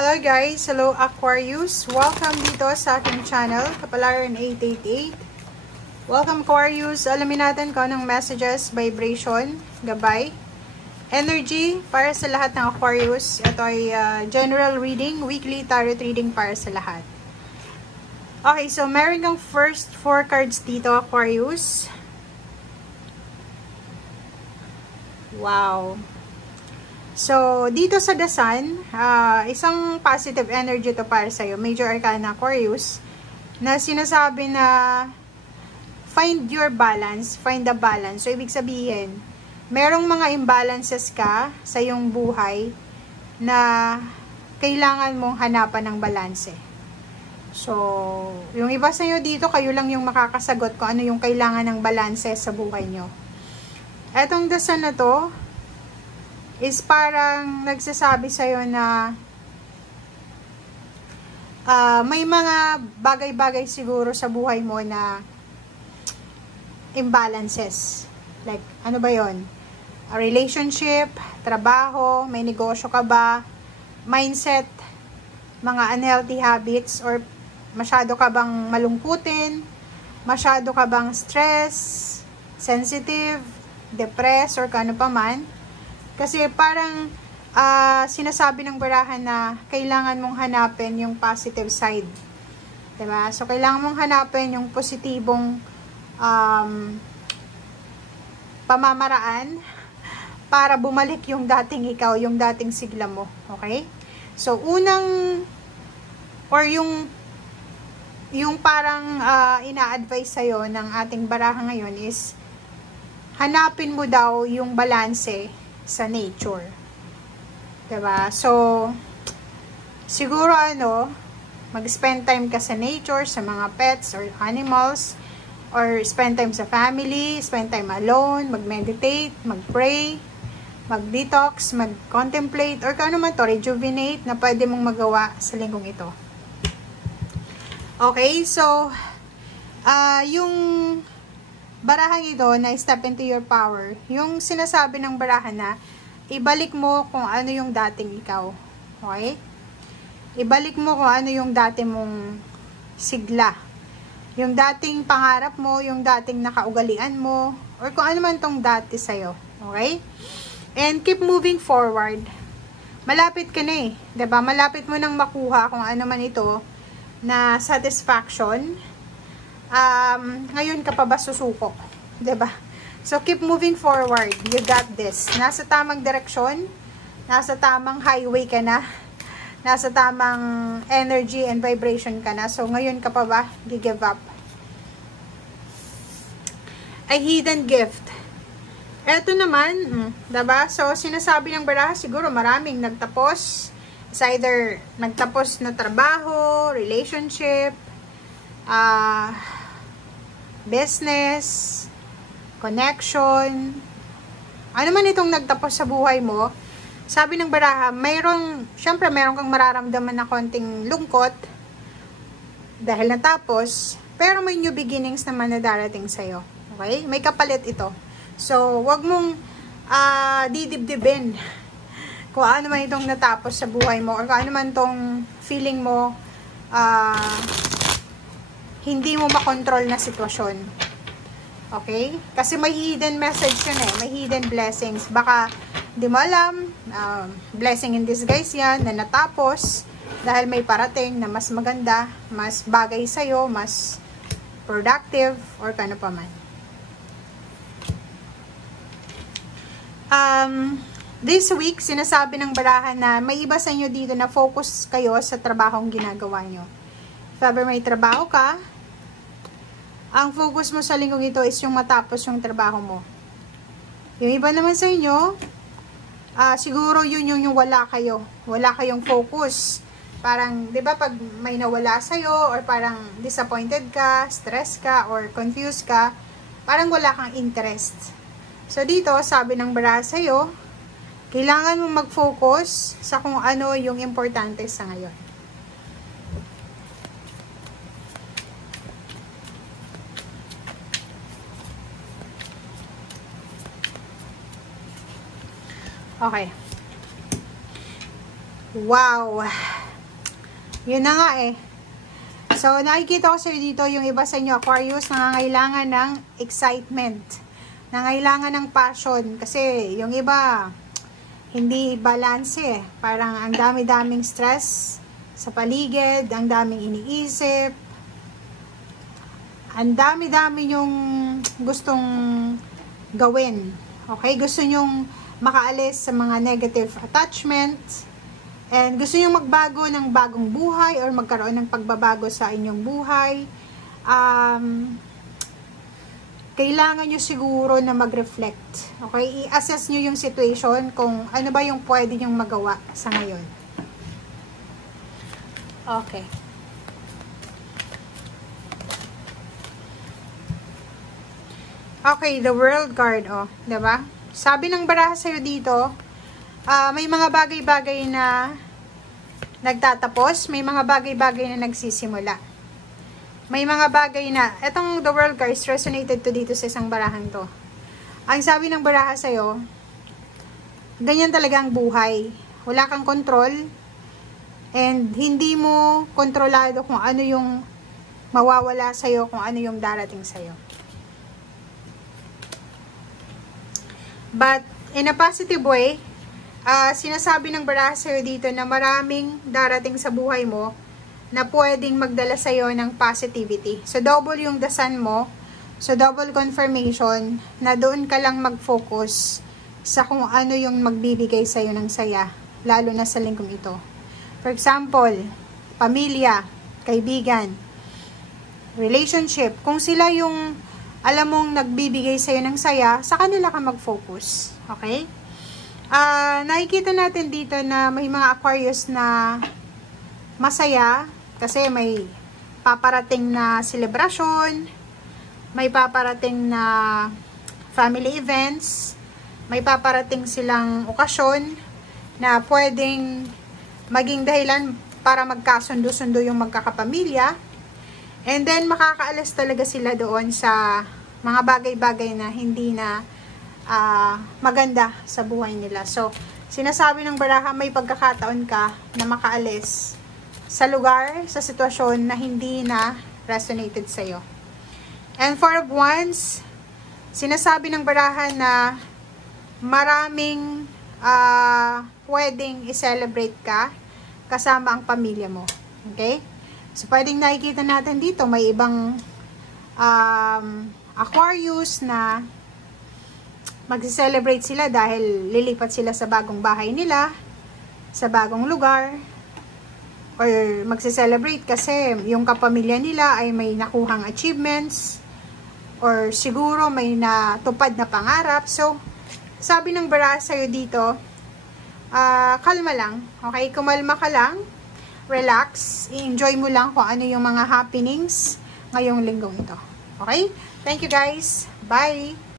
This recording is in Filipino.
Hello guys! Hello Aquarius! Welcome dito sa aking channel, Kapalaran 888. Welcome Aquarius! Alamin natin kung anong messages, vibration, gabay, energy para sa lahat ng Aquarius. Ito ay general reading, weekly tarot reading para sa lahat. Okay, so meron kang first 4 cards dito Aquarius. Wow! So, dito sa The Sun, isang positive energy to para sa'yo, Major Arcana Aquarius, na sinasabi na find your balance, find the balance. So, ibig sabihin, merong mga imbalances ka sa iyong buhay na kailangan mong hanapan ng balanse. So, yung iba sa'yo dito, kayo lang yung makakasagot kung ano yung kailangan ng balanse sa buhay nyo. Etong The Sun na to, is parang nagsasabi sa'yo na may mga bagay-bagay siguro sa buhay mo na imbalances. Like, ano ba yon? A relationship, trabaho, may negosyo ka ba, mindset, mga unhealthy habits, or masyado ka bang malungkutin, masyado ka bang stress, sensitive, depressed, or kano pa man. Kasi parang sinasabi ng barahan na kailangan mong hanapin yung positive side. Diba? So, kailangan mong hanapin yung positibong pamamaraan para bumalik yung dating ikaw, yung dating sigla mo. Okay? So, yung parang ina-advise sa'yo ng ating baraha ngayon is hanapin mo daw yung balanse sa nature. Diba? So, siguro mag-spend time ka sa nature, sa mga pets or animals, or spend time sa family, spend time alone, mag-meditate, mag-pray, mag-detox, mag-contemplate, or kung ano man to, rejuvenate na pwede mong magawa sa linggong ito. Okay, so, yung barahang ito na step into your power, yung sinasabi ng barahan na ibalik mo kung ano yung dating ikaw. Okay? Ibalik mo kung ano yung dati mong sigla. Yung dating pangarap mo, yung dating nakaugalian mo, or kung ano man tong dati sa'yo. Okay? And keep moving forward. Malapit ka na eh. Diba? Malapit mo nang makuha kung ano man ito na satisfaction. Ngayon ka pa ba susuko? Diba? So, keep moving forward. You got this. Nasa tamang direksyon. Nasa tamang highway ka na. Nasa tamang energy and vibration ka na. So, ngayon ka pa ba give up? A hidden gift. Eto naman, diba? So, sinasabi ng baraha, siguro maraming nagtapos. It's either nagtapos na trabaho, relationship, business, connection, ano man itong nagtapos sa buhay mo. Sabi ng baraha, syempre meron kang mararamdaman na konting lungkot dahil natapos, pero may new beginnings naman na darating sa'yo. Okay? May kapalit ito. So, wag mong didibdibin kung ano man itong natapos sa buhay mo, or kung ano man itong feeling mo hindi mo makontrol na sitwasyon. Okay? Kasi may hidden message yun eh. May hidden blessings. Baka, di mo alam, blessing in disguise yan, na natapos, dahil may parating na mas maganda, mas bagay sa'yo, mas productive, or kano pa man. This week, sinasabi ng barahan na may iba sa inyo dito na focus kayo sa trabahong ginagawa nyo. If ever may trabaho ka, ang focus mo sa linggong ito is yung matapos yung trabaho mo. Yung iba naman sa inyo, siguro yun yung wala kayo. Wala kayong focus. Parang, di ba, pag may nawala sa'yo, or parang disappointed ka, stress ka, or confused ka, parang wala kang interest. So, dito, sabi ng baraha sa'yo, kailangan mo mag-focus sa kung ano yung importante sa ngayon. Okay. Wow. Yun na nga eh. So, nakikita ko sa dito yung iba sa inyo, Aquarius, nangangailangan ng excitement. Nangangailangan ng passion. Kasi yung iba, hindi balance eh. Parang ang dami-daming stress sa paligid, ang daming iniisip, ang dami-dami yung gustong gawin. Okay? Gusto nyong makaalis sa mga negative attachments. And gusto nyo magbago ng bagong buhay or magkaroon ng pagbabago sa inyong buhay, kailangan nyo siguro na mag-reflect. Okay? I-assess nyo yung situation kung ano ba yung pwede nyong magawa sa ngayon. Okay. Okay, the World card, oh. Diba? Sabi ng baraha sa'yo dito, may mga bagay-bagay na nagtatapos, may mga bagay-bagay na nagsisimula. May mga bagay na, etong the World cards resonated to dito sa isang barahang to. Ang sabi ng baraha sa'yo, ganyan talaga ang buhay. Wala kang control, and hindi mo kontrolado kung ano yung mawawala sa'yo, kung ano yung darating sa'yo. But, in a positive way, sinasabi ng baraha sa'yo dito na maraming darating sa buhay mo na pwedeng magdala sa'yo ng positivity. So, double yung dasan mo. So, double confirmation na doon ka lang mag-focus sa kung ano yung magbibigay sa'yo ng saya, lalo na sa linggong ito. For example, pamilya, kaibigan, relationship. Kung sila yung alam mong nagbibigay sa'yo ng saya, sa kanila ka mag-focus. Okay? Nakikita natin dito na may mga Aquarius na masaya kasi may paparating na celebration, may paparating na family events, may paparating silang okasyon na pwedeng maging dahilan para magkasundo-sundo yung magkakapamilya. And then, makakaalis talaga sila doon sa mga bagay-bagay na hindi na maganda sa buhay nila. So, sinasabi ng baraha, may pagkakataon ka na makaalis sa lugar, sa sitwasyon na hindi na resonated sa'yo. And for once, sinasabi ng baraha na maraming pwedeng i-celebrate ka kasama ang pamilya mo. Okay? So, pwedeng nakikita natin dito, may ibang Aquarius na magse-celebrate sila dahil lilipat sila sa bagong bahay nila, sa bagong lugar, or magse-celebrate kasi yung kapamilya nila ay may nakuhang achievements, or siguro may natupad na pangarap. So, sabi ng baraha sa'yo dito, kalma lang, okay? Kumalma ka lang, relax, i-enjoy mo lang kung ano yung mga happenings ngayong linggong ito. Okay? Thank you guys. Bye!